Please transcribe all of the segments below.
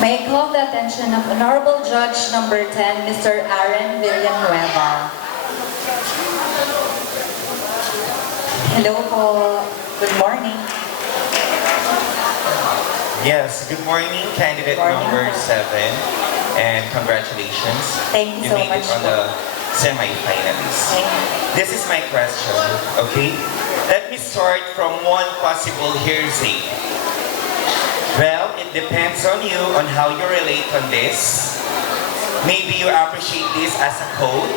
May I call the attention of Honorable Judge number 10, Mr. Aaron Villanueva. Hello po. Good morning. Yes, good morning, candidate Good morning. number 7, and congratulations. Thank you so made much. it on the semi-finalists. Thank you. This is my question, okay? Let me start from one possible hearsay. Well, it depends on you on how you relate on this. Maybe you appreciate this as a code.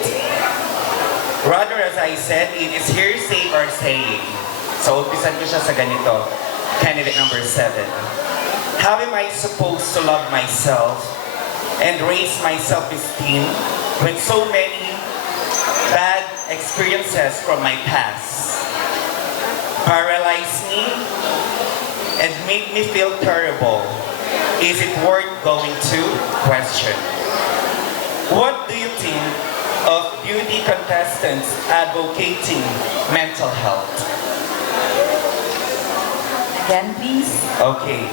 Rather, as I said, it is hearsay or saying. So, umpisan ko siya sa ganito. Candidate number 7. How am I supposed to love myself and raise my self-esteem when so many bad experiences from my past paralyze me and make me feel terrible? Is it worth going to? Question. What do you think of beauty contestants advocating mental health? Again, please. Okay.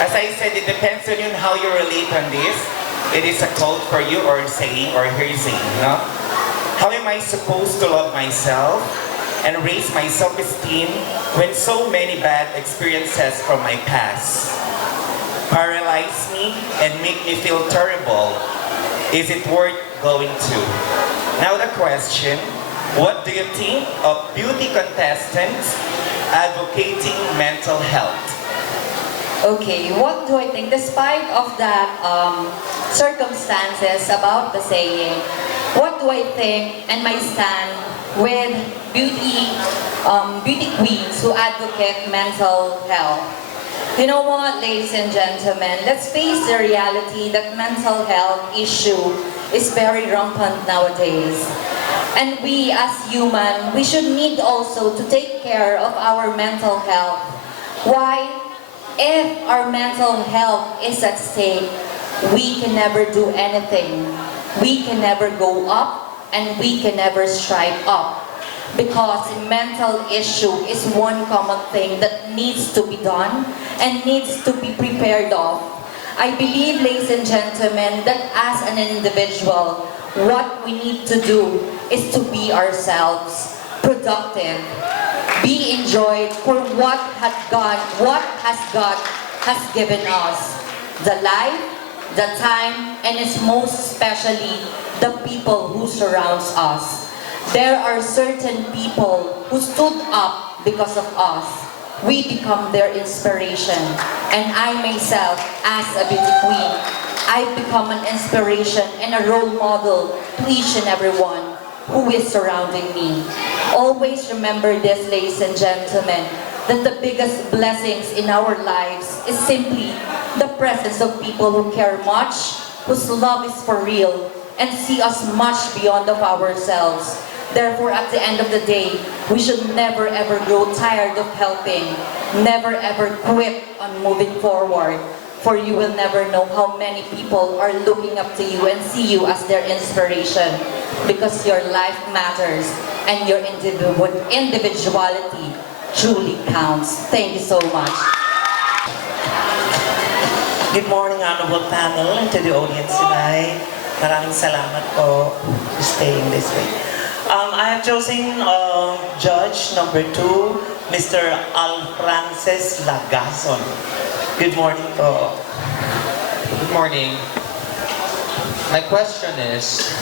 As I said, it depends on you on how you relate on this. It is a code for you or saying or hearsay, no? How am I supposed to love myself and raise my self-esteem when so many bad experiences from my past paralyze me and make me feel terrible? Is it worth going to? Now the question, what do you think of beauty contestants advocating mental health? Okay, what do I think? Despite of that circumstances about the saying, what do I think and my stand with beauty queens who advocate mental health? You know what, ladies and gentlemen, let's face the reality that mental health issue is very rampant nowadays. And we as human, we should need also to take care of our mental health. Why? If our mental health is at stake, we can never do anything. We can never go up and we can never strive up. Because mental issue is one common thing that needs to be done and needs to be prepared of. I believe, ladies and gentlemen, that as an individual, what we need to do is to be ourselves, productive, be enjoyed for what has God has given us. The life, the time, and it's most especially the people who surrounds us. There are certain people who stood up because of us. We become their inspiration. And I myself, as a beauty queen, I've become an inspiration and a role model to each and everyone who is surrounding me. Always remember this, ladies and gentlemen, that the biggest blessings in our lives is simply the presence of people who care much, whose love is for real, and see us much beyond of ourselves. Therefore, at the end of the day, we should never ever grow tired of helping, never ever quit on moving forward, for you will never know how many people are looking up to you and see you as their inspiration, because your life matters and your individuality truly counts. Thank you so much. Good morning, honorable panel, and to the audience tonight. Maraming salamat po for staying this way. I have chosen judge number 2, Mr. Alfrances Lagason. Good morning po. Good morning. My question is,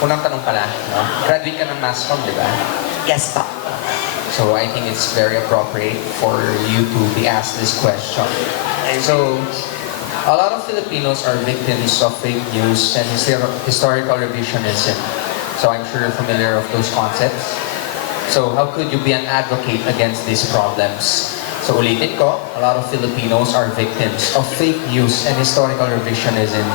unang tanong pala, no? Graduate ka ng mass comm, di ba? Yes pa. So I think it's very appropriate for you to be asked this question. So, a lot of Filipinos are victims of fake news and historical revisionism. So I'm sure you're familiar of those concepts. So how could you be an advocate against these problems? So ulitin ko, a lot of Filipinos are victims of fake news and historical revisionism.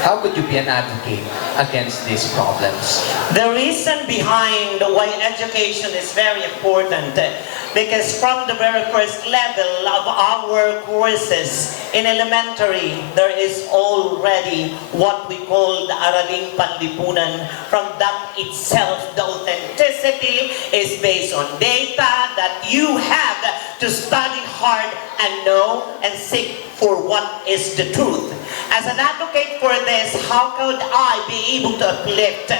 How could you be an advocate against these problems? The reason behind why education is very important, because from the very first level of our courses in elementary, there is already what we call the Araling Panlipunan. From that itself, the authenticity is based on data that you have to study hard and know and seek for what is the truth. As an advocate for this, how could I be able to uplift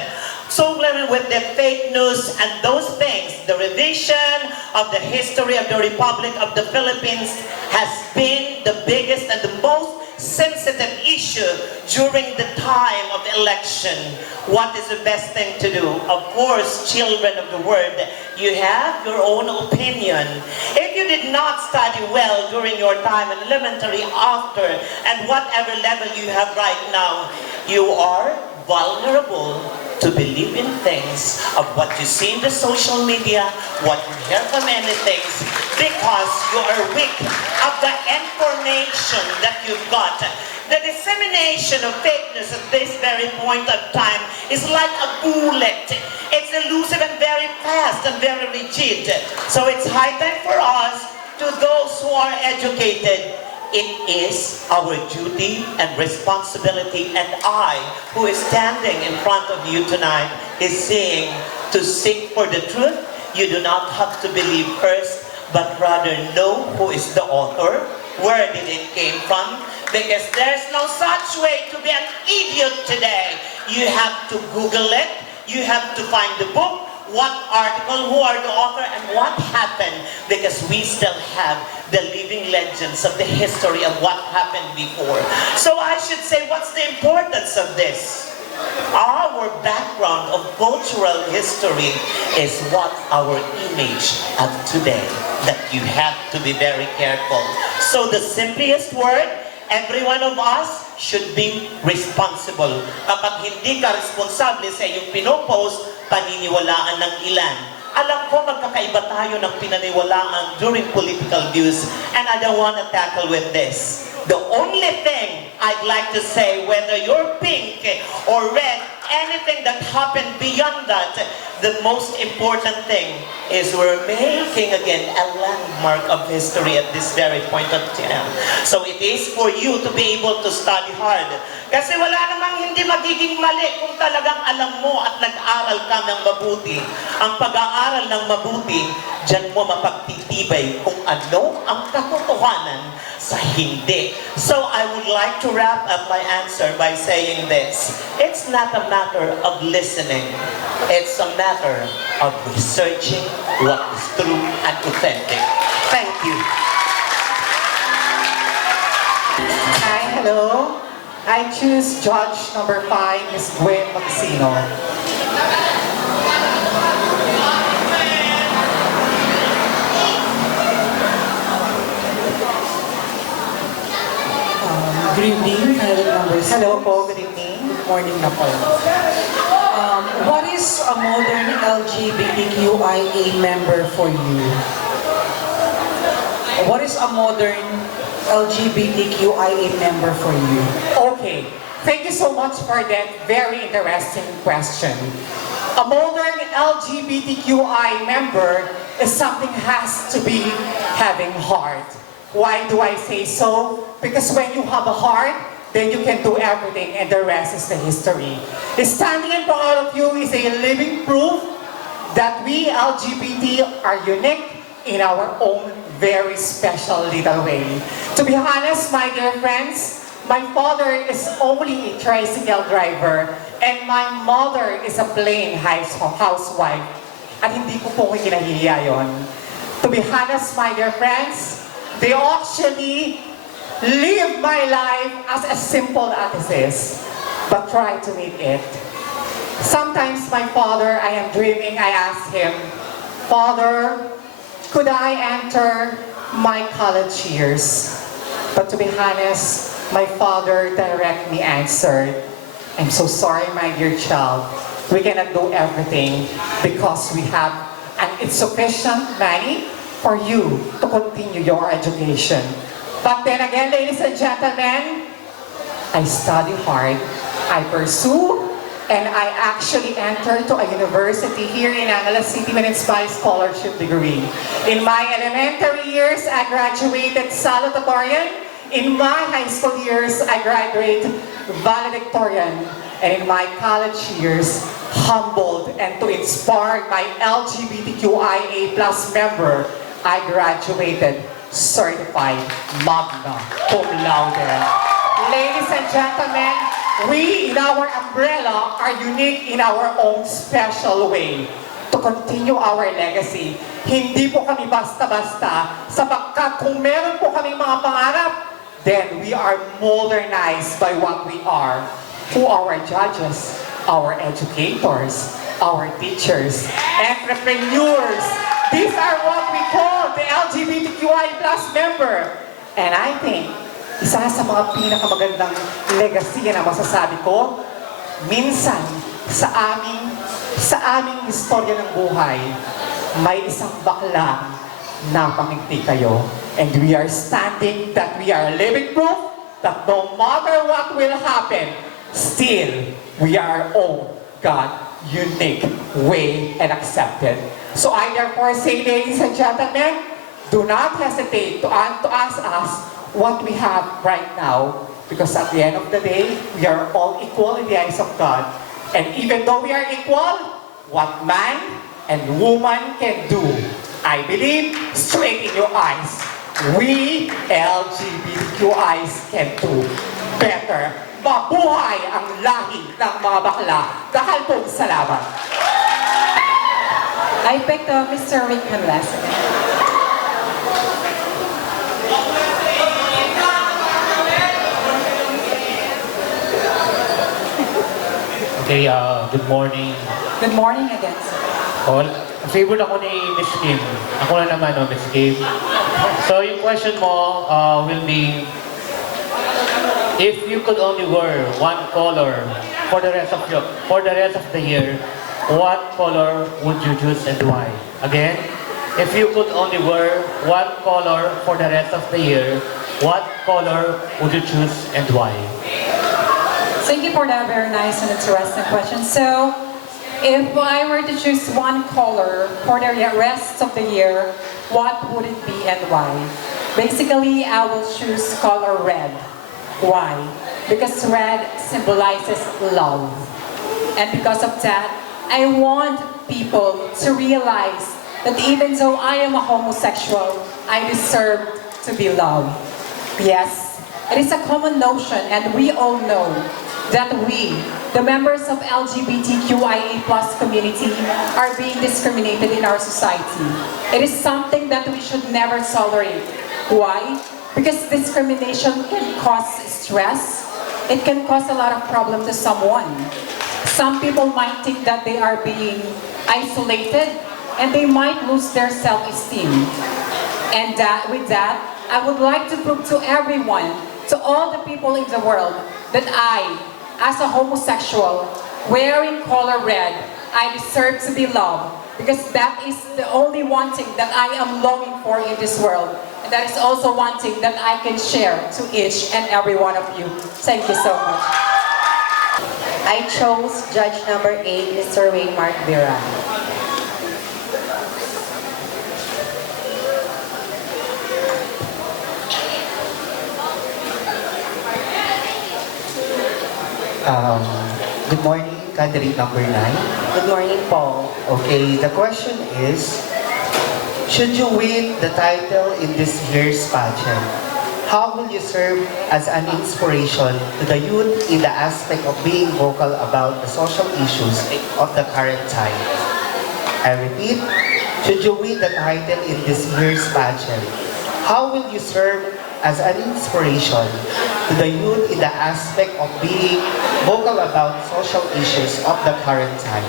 so with the fake news and those things? The revision of the history of the Republic of the Philippines has been the biggest and the most sensitive issue during the time of election. What is the best thing to do? Of course, children of the world, you have your own opinion. If you did not study well during your time in elementary, after, and whatever level you have right now, you are vulnerable to believe in things of what you see in the social media, what you hear from many things, because you are weak of the information that you've got. The dissemination of fake news at this very point of time is like a bullet. It's elusive and very fast and very rigid. So it's high time for us, to those who are educated, it is our duty and responsibility, and I, who is standing in front of you tonight, is saying to seek for the truth. You do not have to believe first, but rather know who is the author, where did it came from, because there's no such way to be an idiot today. You have to Google it, you have to find the book, what article, who are the author, and what happened, because we still have the living legends of the history of what happened before. So I should say, what's the importance of this? Our background of cultural history is what our image of today, that you have to be very careful. So the simplest word, every one of us should be responsible. Kapag hindi ka responsable sa iyong pinopost, paniniwalaan ng ilan. Alam ko magkakaiba tayo ng pinaniwalaan during political views, and I don't want to tackle with this. The only thing I'd like to say, whether you're pink or red, anything that happened beyond that, the most important thing is we're making again a landmark of history at this very point of time. So it is for you to be able to study hard. Kasi wala namang hindi magiging mali kung talagang alam mo at nag-aral ka ng mabuti. Ang pag-aaral ng mabuti, dyan mo mapagtitibay kung ano ang katotohanan sa hindi. So I would like to wrap up my answer by saying this. It's not a matter of listening. It's a matter of researching what is true and authentic. Thank you. Hi, hello. I choose Judge number 5, Ms. Gwen Magsino. Good evening, item number 6. Hello po, good evening. Good morning na po. What is a modern LGBTQIA member for you? What is a modern LGBTQIA member for you? Okay, thank you so much for that very interesting question. A modern LGBTQI member is something has to be having heart. Why do I say so? Because when you have a heart, then you can do everything, and the rest is the history. Standing in front of you is a living proof that we LGBT are unique in our own very special little way. To be honest, my dear friends, my father is only a tricycle driver, and my mother is a plain housewife. At hindi ko po kinahihiya yun. To be honest, my dear friends, they actually live my life as simple as it is, but try to make it. Sometimes my father, I am dreaming, I ask him, Father, could I enter my college years? But to be honest, my father directly answered, I'm so sorry, my dear child. We cannot do everything because we have an insufficient money for you to continue your education. But then again, ladies and gentlemen, I study hard, I pursue, and I actually entered to a university here in Angeles City with inspired scholarship degree. In my elementary years, I graduated salutatorian. In my high school years, I graduated valedictorian. And in my college years, humbled and to inspire my LGBTQIA+ member, I graduated certified magna cum laude. Ladies and gentlemen, we in our umbrella are unique in our own special way to continue our legacy. Hindi po kami basta-basta sapagkat kung meron po kami mga pangarap, then we are modernized by what we are. Who are our judges, our educators, our teachers, entrepreneurs. These are what we call the LGBTQI+ member. And I think isa sa mga pinakamagandang legacy na masasabi ko, minsan sa aming istorya ng buhay, may isang baklang na pangiti kayo. And we are standing that we are living proof that no matter what will happen, still we are all God unique way and accepted. So I therefore say, ladies and gentlemen, do not hesitate to ask us what we have right now, because at the end of the day, we are all equal in the eyes of God. And even though we are equal, what man and woman can do, I believe, straight in your eyes, we LGBTQIs can do better. Mabuhay ang lahi ng mga bakla. Dahil po salamat. I picked up Mr. Rick Canlas. Okay, good morning. Good morning again, sir. All, favorite ako ni Miss Kim. Ako na naman, Miss Kim. So yung question mo will be, if you could only wear one color for the rest of the year, what color would you choose and why? Again, if you could only wear one color for the rest of the year, what color would you choose and why? Thank you for that very nice and interesting question. So, if I were to choose one color for the rest of the year, what would it be and why? Basically, I will choose color red. Why? Because red symbolizes love. And because of that, I want people to realize that even though I am a homosexual, I deserve to be loved. Yes, it is a common notion, and we all know that we, the members of LGBTQIA+ community, are being discriminated in our society. It is something that we should never tolerate. Why? Because discrimination can cause stress. It can cause a lot of problem to someone. Some people might think that they are being isolated and they might lose their self-esteem. And with that, I would like to prove to everyone, to all the people in the world, that I, as a homosexual, wearing color red, I deserve to be loved. Because that is the only one thing that I am longing for in this world. And that is also one thing that I can share to each and every one of you. Thank you so much. I chose judge number 8, Mr. Waymark Vera. Good morning, candidate number 9. Good morning, Paul. Okay, the question is, should you win the title in this year's pageant, how will you serve as an inspiration to the youth in the aspect of being vocal about the social issues of the current time? I repeat, should you win the title in this year's pageant, how will you serve as an inspiration to the youth in the aspect of being vocal about social issues of the current time?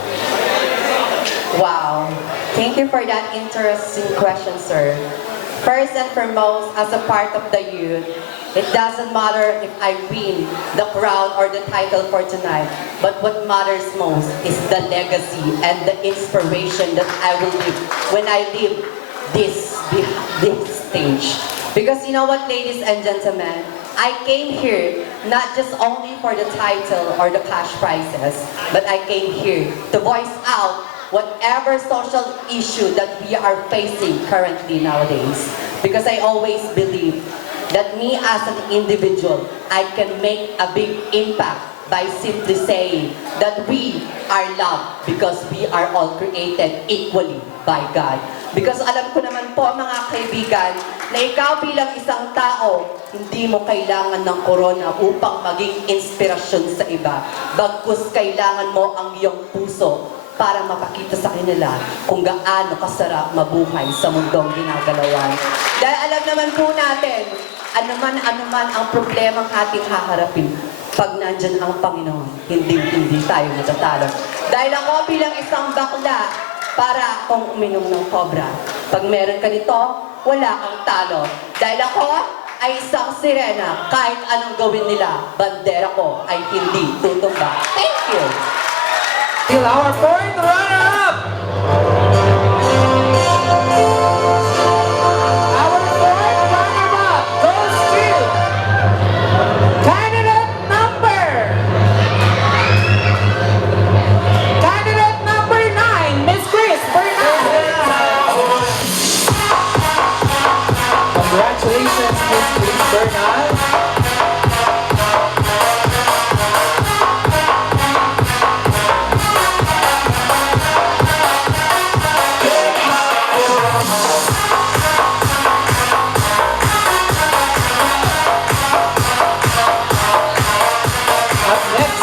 Wow. Thank you for that interesting question, sir. First and foremost, as a part of the youth, it doesn't matter if I win the crown or the title for tonight, but what matters most is the legacy and the inspiration that I will leave when I leave this stage. Because you know what, ladies and gentlemen, I came here not just only for the title or the cash prizes, but I came here to voice out whatever social issue that we are facing currently nowadays. Because I always believe that me as an individual, I can make a big impact by simply saying that we are loved because we are all created equally by God. Because alam ko naman po mga kaibigan, na ikaw bilang isang tao, hindi mo kailangan ng corona upang maging inspirasyon sa iba. Bagkus kailangan mo ang iyong puso para mapakita sa kanila kung gaano kasarap mabuhay sa mundong ginagalawan. Dahil alam naman po natin, anuman ang problemang ating haharapin, pag nandyan ang Panginoon, hindi tayo matatalo. Dahil ako bilang isang bakla, para akong uminom ng cobra. Pag meron ka nito, wala kang talo. Dahil ako ay isang sirena, kahit anong gawin nila, bandera ko ay hindi tutumba. Thank you! Till our fourth runner-up! Our fourth runner-up goes to candidate number 9, Miss Chris Bernal. Congratulations, Miss Chris Bernal.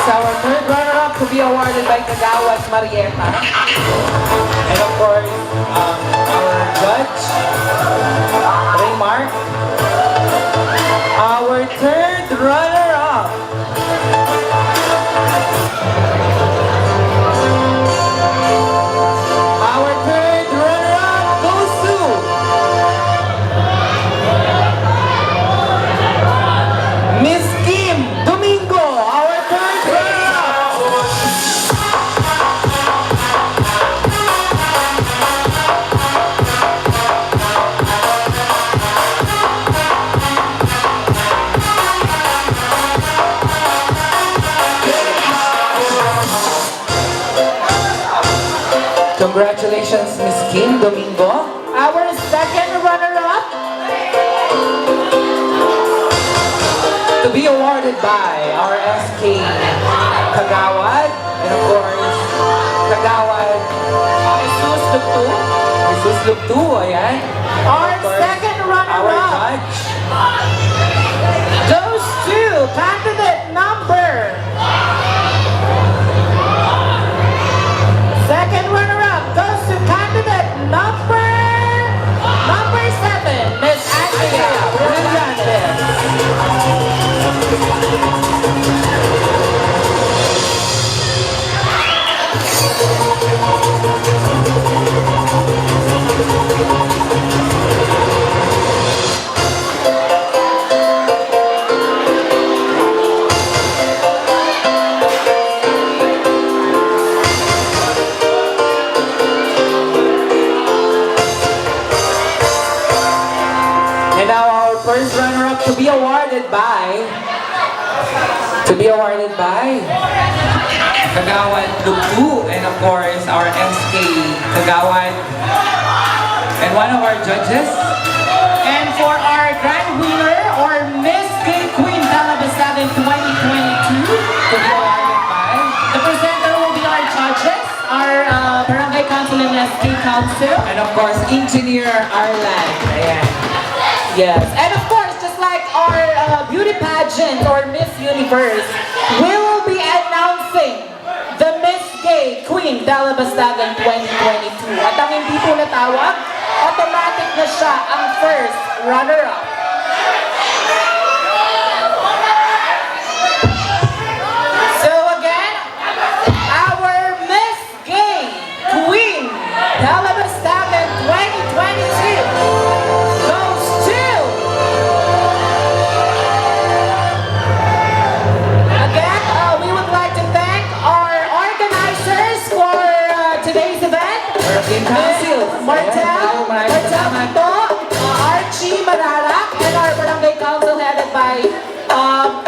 Our third runner-up to be awarded by Kagawad Marieta. And of course, our judge, Raymark. Our third runner-up. Our third runner-up goes to Miss Kim Domingo. Our third runner-up. Congratulations, Miss Kim Domingo. Our second runner-up to be awarded by our SK Kagawad, and of course, Kagawad Jesus Lugtu. Jesus Lugtu, ayan. Our second runner-up goes to candidate number. Second runner-up goes to candidate number 7, Miss Andrea Brillantes. And now our first runner-up to be awarded by Kagawad Lugtu, and of course our SK Kagawad, and one of our judges. And for our grand winner or Miss Gay Queen Talabasagan 2022 to be awarded by, the presenter will be our judges, our Barangay Council and SK Council, and of course Engineer Arlan. Ayan. Yes, and of course, just like our beauty pageant or Miss Universe, we will be announcing the Miss Gay Queen Dalabastagan 2022. At ang hindi po natawag, automatic na siya ang first runner-up. So again, our Miss Gay Queen right.